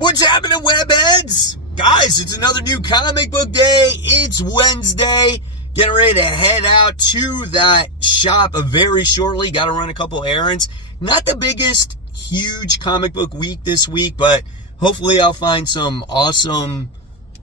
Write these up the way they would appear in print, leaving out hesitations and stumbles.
What's happening, webheads? Guys, it's another new comic book day. It's Wednesday. Getting ready to head out to that shop very shortly. Got to run a couple errands. Not the biggest, huge comic book week this week, but hopefully I'll find some awesome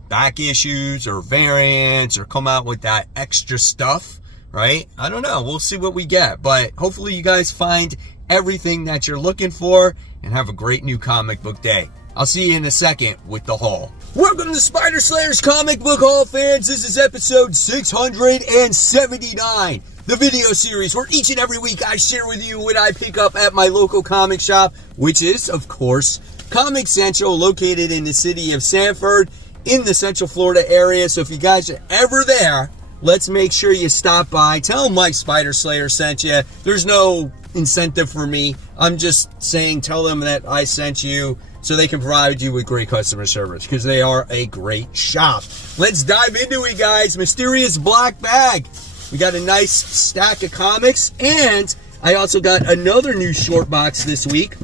back issues or variants or come out with that extra stuff, right? I don't know. We'll see what we get, but hopefully you guys find everything that you're looking for and have a great new comic book day. I'll see you in a second with the haul. Welcome to Spider Slayer's Comic Book Haul, fans. This is episode 679, the video series where each and every week I share with you what I pick up at my local comic shop, which is, of course, Comic Central, located in the city of Sanford in the Central Florida area. So if you guys are ever there, let's make sure you stop by. Tell them Mike Spider Slayer sent you. There's no incentive for me. I'm just saying, tell them that I sent you so they can provide you with great customer service because they are a great shop. Let's dive into it, guys. Mysterious Black Bag. We got a nice stack of comics, and I also got another new short box this week.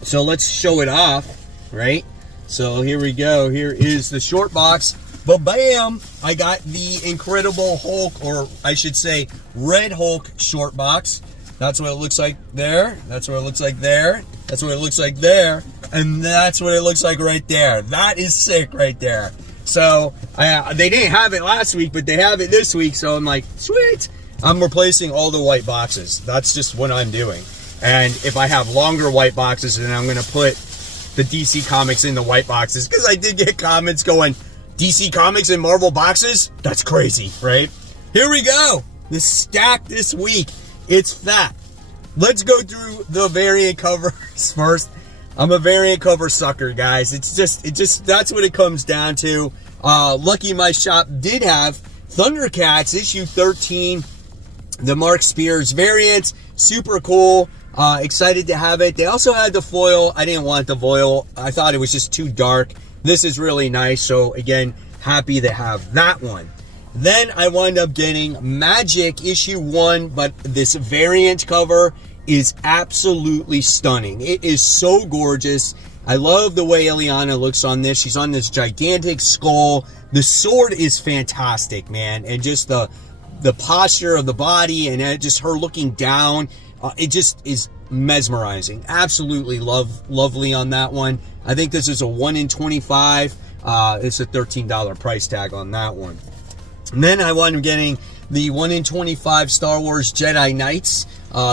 So let's show it off, right? So here we go. Here is the short box. But bam, I got the Incredible Hulk, or I should say Red Hulk short box. That's what it looks like there. That's what it looks like there. That's what it looks like there. And that's what it looks like right there. That is sick right there. So they didn't have it last week, but they have it this week. So I'm like, sweet. I'm replacing all the white boxes. That's just what I'm doing. And if I have longer white boxes, then I'm going to put the DC Comics in the white boxes. Because I did get comments going, DC Comics in Marvel boxes? That's crazy, right? Here we go. The stack this week. It's fat. Let's go through the variant covers first. I'm a variant cover sucker, guys. It's just that's what it comes down to. Lucky my shop did have Thundercats issue 13, the Mark Spears variant. Super cool. Excited to have it. They also had the foil. I didn't want the foil. I thought it was just too dark. This is really nice. So again, happy to have that one. Then I wound up getting Magic issue 1, but this variant cover is absolutely stunning. It is so gorgeous. I love the way Eliana looks on this. She's on this gigantic skull. The sword is fantastic, man. And just the posture of the body and just her looking down, it just is mesmerizing. Absolutely lovely on that one. I think this is a 1 in 25. It's a $13 price tag on that one. And then I wound up getting the 1 in 25 Star Wars Jedi Knights.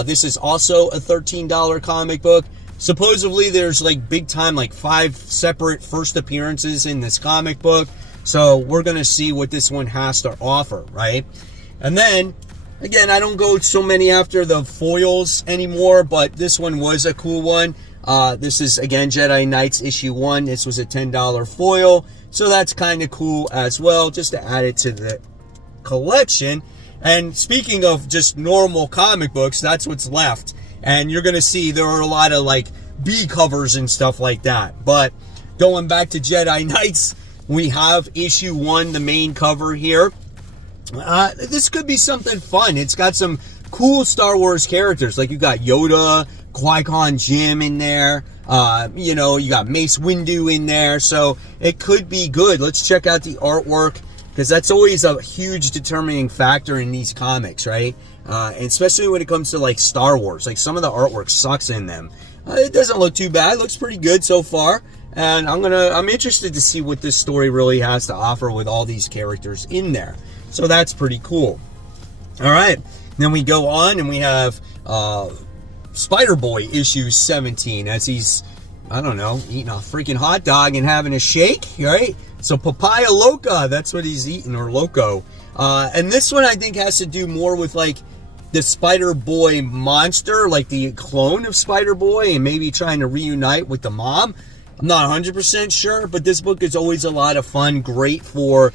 This is also a $13 comic book. Supposedly there's like big time, like 5 separate first appearances in this comic book. So we're going to see what this one has to offer, right? And then, again, I don't go so many after the foils anymore, but this one was a cool one. This is, again, Jedi Knights issue 1. This was a $10 foil. So that's kind of cool as well, just to add it to the collection. And speaking of just normal comic books, that's what's left. And you're going to see there are a lot of like B covers and stuff like that. But going back to Jedi Knights, we have issue 1, the main cover here. This could be something fun. It's got some cool Star Wars characters. Like you got Yoda, Qui-Gon Jinn in there. You know, you got Mace Windu in there. So it could be good. Let's check out the artwork, because that's always a huge determining factor in these comics, right? And especially when it comes to like Star Wars. Like some of the artwork sucks in them. It doesn't look too bad. It looks pretty good so far. And I'm interested to see what this story really has to offer with all these characters in there. So that's pretty cool. All right. Then we go on and we have Spider-Boy issue 17, as he's, I don't know, eating a freaking hot dog and having a shake, right? So Papaya Loca, that's what he's eating, or Loco. And this one I think has to do more with like the Spider-Boy monster, like the clone of Spider-Boy, and maybe trying to reunite with the mom. I'm not 100% sure, but this book is always a lot of fun, great for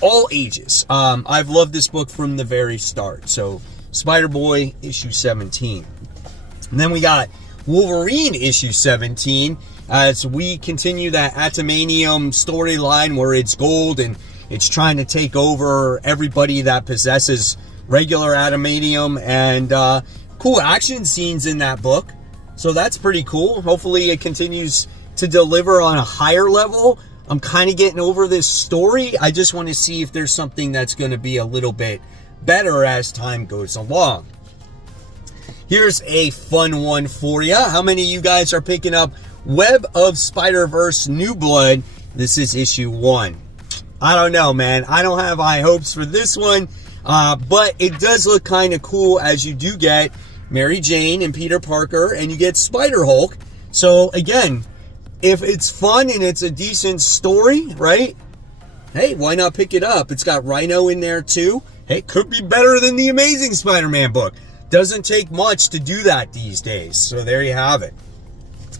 all ages. I've loved this book from the very start. So Spider-Boy issue 17. And then we got Wolverine issue 17, as we continue that Atomanium storyline where it's gold and it's trying to take over everybody that possesses regular Adamantium, and cool action scenes in that book. So that's pretty cool. Hopefully it continues to deliver on a higher level. I'm kind of getting over this story. I just want to see if there's something that's going to be a little bit better as time goes along. Here's a fun one for you. How many of you guys are picking up Web of Spider-Verse New Blood? This is issue 1. I don't know, man. I don't have high hopes for this one, but it does look kind of cool as you do get Mary Jane and Peter Parker, and you get Spider-Hulk. So, again, if it's fun and it's a decent story, right? Hey, why not pick it up? It's got Rhino in there, too. Hey, it could be better than the Amazing Spider-Man book. Doesn't take much to do that these days. So there you have it.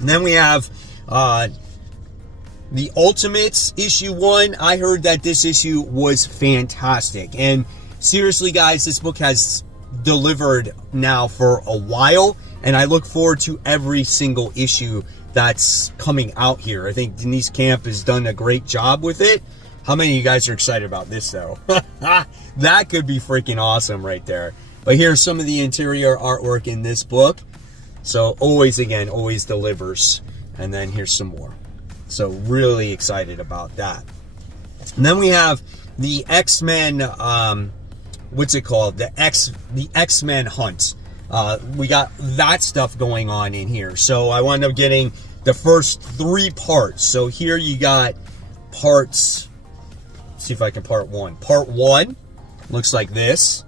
And then we have the Ultimates issue 1. I heard that this issue was fantastic. And seriously, guys, this book has delivered now for a while. And I look forward to every single issue that's coming out here. I think Denise Camp has done a great job with it. How many of you guys are excited about this, though? That could be freaking awesome right there. But here's some of the interior artwork in this book. So always delivers. And then here's some more. So really excited about that. And then we have the X-Men, what's it called? The X-Men Hunt. We got that stuff going on in here. So I wound up getting the first 3 parts. So here you got parts. Let's see if I can part 1. Part 1 looks like this.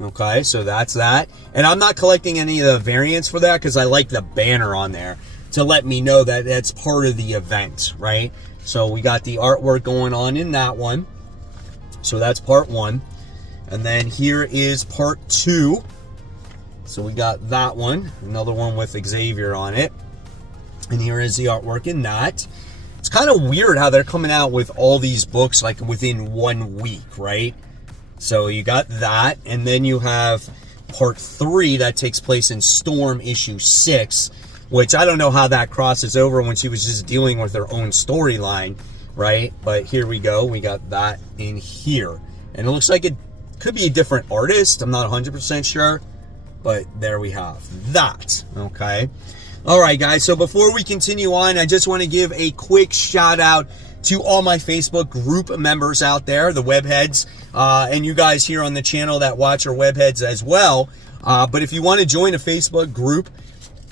Okay, so that's that. And I'm not collecting any of the variants for that because I like the banner on there to let me know that that's part of the event, right? So we got the artwork going on in that one. So that's part 1. And then here is part 2. So we got that one, another one with Xavier on it. And here is the artwork in that. It's kind of weird how they're coming out with all these books like within 1 week, right? So you got that, and then you have part 3 that takes place in Storm issue 6, which I don't know how that crosses over when she was just dealing with her own storyline, right? But here we go. We got that in here. And it looks like it could be a different artist. I'm not 100% sure, but there we have that, okay? All right, guys, so before we continue on, I just want to give a quick shout out to all my Facebook group members out there, the webheads, and you guys here on the channel that watch our webheads as well. But if you want to join a Facebook group,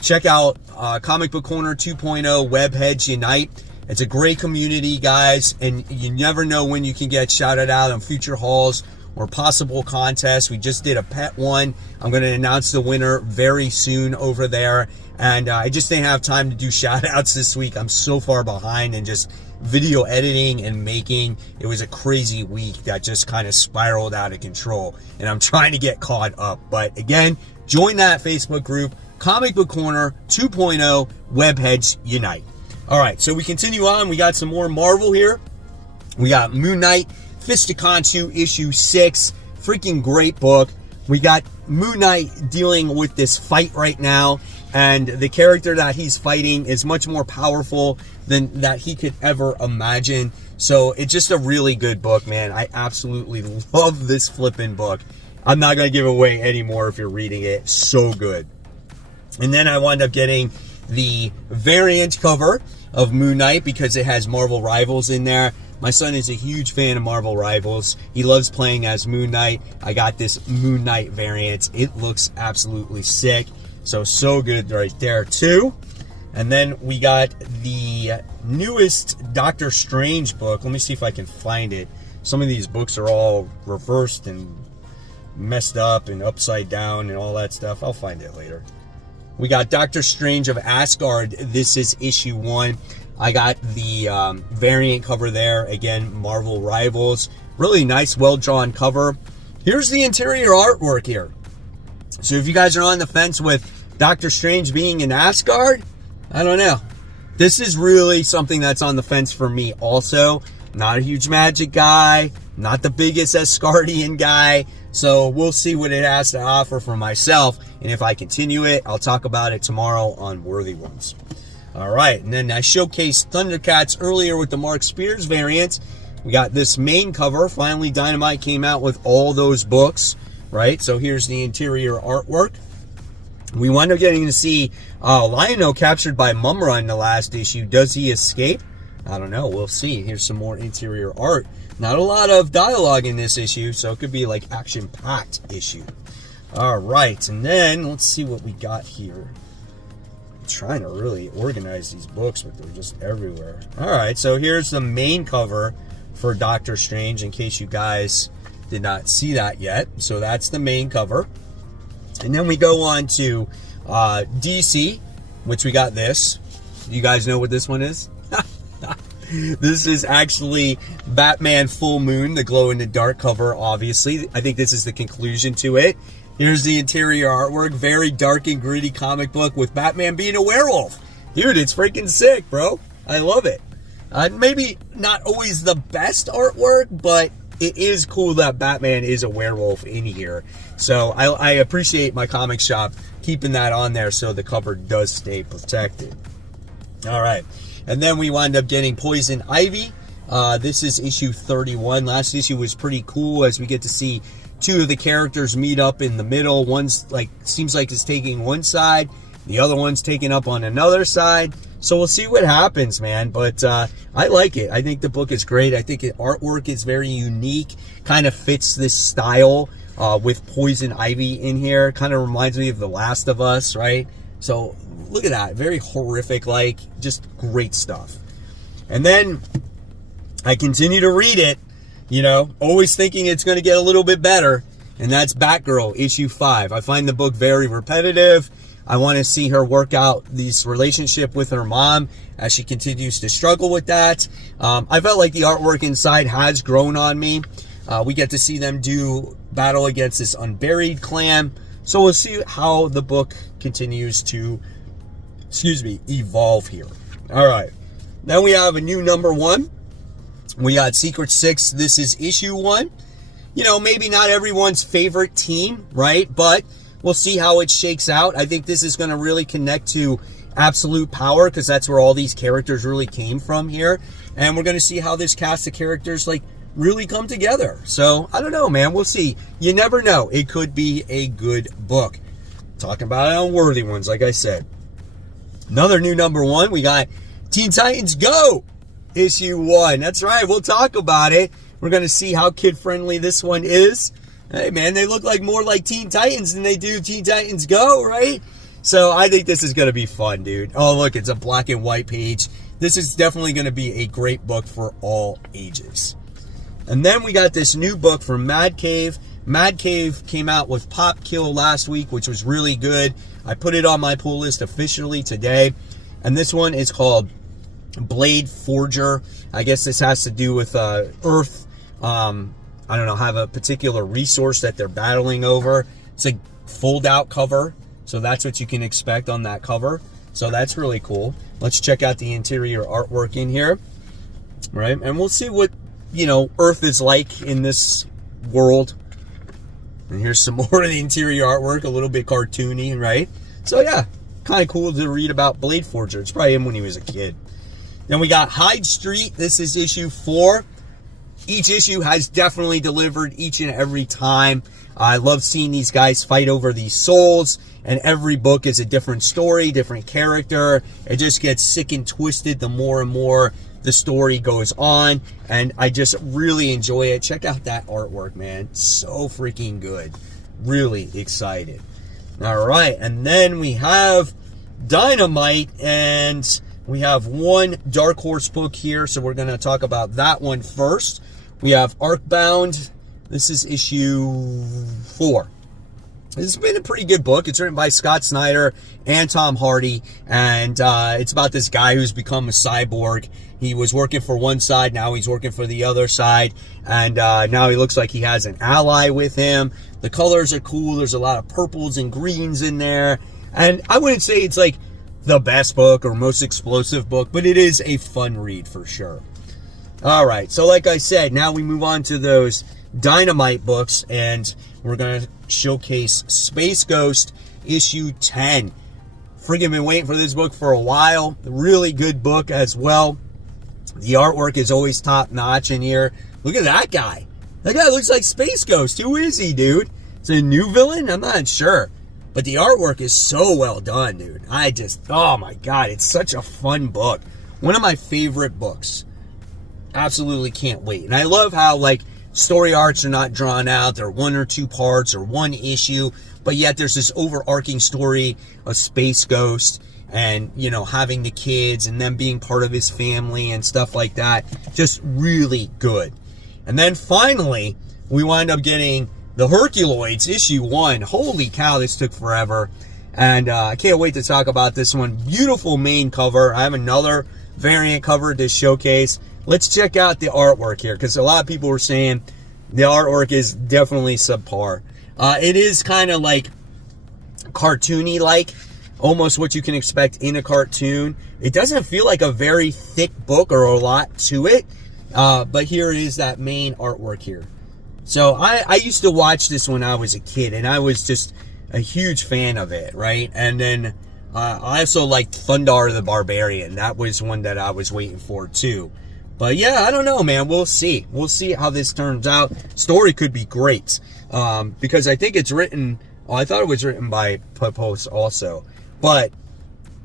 check out Comic Book Corner 2.0 Webheads Unite. It's a great community, guys, and you never know when you can get shouted out on future hauls or possible contests. We just did a pet one. I'm going to announce the winner very soon over there. And I just didn't have time to do shout outs this week. I'm so far behind in just video editing and making. It was a crazy week that just kind of spiraled out of control. And I'm trying to get caught up. But again, join that Facebook group, Comic Book Corner 2.0 Webheads Unite. All right, so we continue on. We got some more Marvel here. We got Moon Knight, Fist of Khonshu, issue 6. Freaking great book. We got Moon Knight dealing with this fight right now, and the character that he's fighting is much more powerful than that he could ever imagine. So it's just a really good book, man. I absolutely love this flipping book. I'm not going to give away any more if you're reading it. So good. And then I wound up getting the variant cover of Moon Knight because it has Marvel Rivals in there. My son is a huge fan of Marvel Rivals. He loves playing as Moon Knight. I got this Moon Knight variant. It looks absolutely sick. So good right there too. And then we got the newest Doctor Strange book. Let me see if I can find it. Some of these books are all reversed and messed up and upside down and all that stuff. I'll find it later. We got Doctor Strange of Asgard. This is issue 1. I got the variant cover there. Again, Marvel Rivals. Really nice, well-drawn cover. Here's the interior artwork here. So if you guys are on the fence with Doctor Strange being in Asgard, I don't know. This is really something that's on the fence for me also. Not a huge magic guy. Not the biggest Asgardian guy. So we'll see what it has to offer for myself. And if I continue it, I'll talk about it tomorrow on Worthy Ones. All right, and then I showcased Thundercats earlier with the Mark Spears variant. We got this main cover. Finally, Dynamite came out with all those books, right? So here's the interior artwork. We wind up getting to see Lionel captured by Mumra in the last issue. Does he escape? I don't know. We'll see. Here's some more interior art. Not a lot of dialogue in this issue, so it could be like action-packed issue. All right, and then let's see what we got here. I'm trying to really organize these books, but they're just everywhere. All right, so here's the main cover for Doctor Strange, in case you guys did not see that yet. So that's the main cover. And then we go on to DC, which we got this. You guys know what this one is? This is actually Batman Full Moon, the glow-in-the-dark cover, obviously. I think this is the conclusion to it. Here's the interior artwork. Very dark and gritty comic book with Batman being a werewolf. Dude, it's freaking sick, bro. I love it. Maybe not always the best artwork, but it is cool that Batman is a werewolf in here. So I appreciate my comic shop keeping that on there so the cover does stay protected. All right. And then we wind up getting Poison Ivy. This is issue 31. Last issue was pretty cool as we get to see two of the characters meet up in the middle. One's like, seems like it's taking one side. The other one's taking up on another side. So we'll see what happens, man. But I like it. I think the book is great. I think the artwork is very unique. Kind of fits this style with Poison Ivy in here. Kind of reminds me of The Last of Us, right? So look at that. Very horrific, like, just great stuff. And then I continue to read it, you know, always thinking it's going to get a little bit better. And that's Batgirl, issue 5. I find the book very repetitive. I want to see her work out this relationship with her mom as she continues to struggle with that. I felt like the artwork inside has grown on me. We get to see them do battle against this unburied clan. So we'll see how the book continues to, evolve here. All right. Then we have a new number 1. We got Secret 6. This is issue 1. You know, maybe not everyone's favorite team, right? But we'll see how it shakes out. I think this is going to really connect to Absolute Power because that's where all these characters really came from here. And we're going to see how this cast of characters, like, really come together. So, I don't know, man. We'll see. You never know. It could be a good book. Talking about unworthy ones, like I said. Another new number 1. We got Teen Titans Go! Issue 1. That's right. We'll talk about it. We're going to see how kid-friendly this one is. Hey, man, they look like more like Teen Titans than they do Teen Titans Go, right? So I think this is going to be fun, dude. Oh, look, it's a black and white page. This is definitely going to be a great book for all ages. And then we got this new book from Mad Cave. Mad Cave came out with Pop Kill last week, which was really good. I put it on my pull list officially today. And this one is called Blade Forger. I guess this has to do with Earth. I don't know, have a particular resource that they're battling over. It's a fold-out cover, so that's what you can expect on that cover. So that's really cool. Let's check out the interior artwork in here, right? And we'll see what, you know, Earth is like in this world. And here's some more of the interior artwork, a little bit cartoony, right? So yeah, kind of cool to read about Blade Forger. It's probably him when he was a kid. Then we got Hyde Street. This is issue 4. Each issue has definitely delivered each and every time. I love seeing these guys fight over these souls, and every book is a different story, different character. It just gets sick and twisted the more and more the story goes on, and I just really enjoy it. Check out that artwork, man. So freaking good. Really excited. All right, and then we have Dynamite, and we have one Dark Horse book here, so we're going to talk about that one first. We have Arcbound. This is issue 4. This has been a pretty good book. It's written by Scott Snyder and Tom Hardy, and it's about this guy who's become a cyborg. He was working for one side, now he's working for the other side, and now he looks like he has an ally with him. The colors are cool. There's a lot of purples and greens in there, and I wouldn't say it's like the best book or most explosive book, but it is a fun read for sure. All right, so like I said, now we move on to those Dynamite books, and we're going to showcase Space Ghost issue 10. Freaking been waiting for this book for a while. Really good book as well. The artwork is always top notch in here. Look at that guy. That guy looks like Space Ghost. Who is he, dude? Is it a new villain? I'm not sure. But the artwork is so well done, dude. Oh my God, it's such a fun book. One of my favorite books. Absolutely can't wait. And I love how, like, story arcs are not drawn out. They're 1 or 2 parts or 1 issue. But yet there's this overarching story of Space Ghost and, you know, having the kids and them being part of his family and stuff like that. Just really good. And then finally, we wind up getting the Herculoids, issue 1. Holy cow, this took forever. And I can't wait to talk about this one. Beautiful main cover. I have another variant cover to showcase. Let's check out the artwork here, because a lot of people were saying the artwork is definitely subpar. It is kind of like cartoony-like, almost what you can expect in a cartoon. It doesn't feel like a very thick book or a lot to it, but here is that main artwork here. So I used to watch this when I was a kid, and I was just a huge fan of it, right? And then I also liked Thundar the Barbarian. That was one that I was waiting for too. But yeah, I don't know, man. We'll see. We'll see how this turns out. Story could be great, because I think it's written. I thought it was written by Post also, but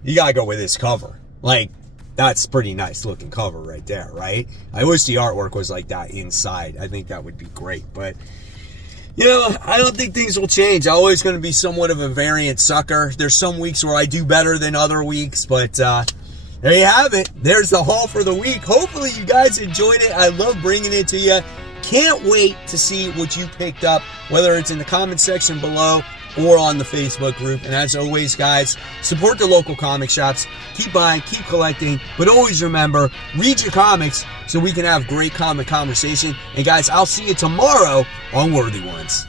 you gotta go with this cover. Like, that's pretty nice looking cover right there, right? I wish the artwork was like that inside. I think that would be great. But, you know, I don't think things will change. I'm always going to be somewhat of a variant sucker. There's some weeks where I do better than other weeks, but there you have it. There's the haul for the week. Hopefully you guys enjoyed it. I love bringing it to you. Can't wait to see what you picked up, whether it's in the comment section below or on the Facebook group. And as always, guys, support the local comic shops. Keep buying, keep collecting, but always remember, read your comics so we can have great comic conversation. And guys, I'll see you tomorrow on Worthy Ones.